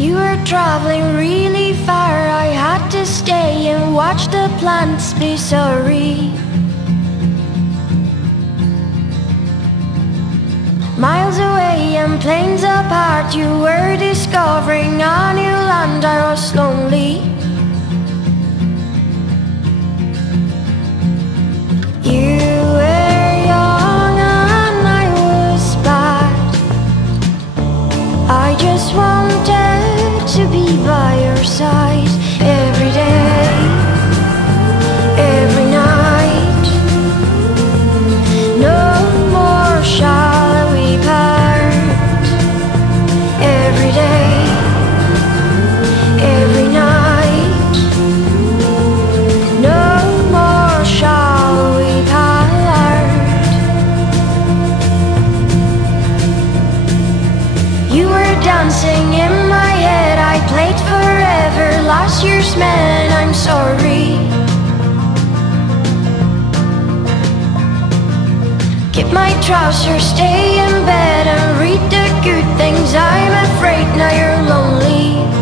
You were traveling really far, I had to stay and watch the plants be sorry. Miles away and planes apart, you were discovering a new land. I was lonely. You were young and I was bad. I just wanted to be by your side every day, every night. No more shall we part. Every day, every night. No more shall we part. You were dancing in my head, I played forever, last year's man, I'm sorry. Get my trousers, stay in bed and read the good things. I'm afraid now you're lonely.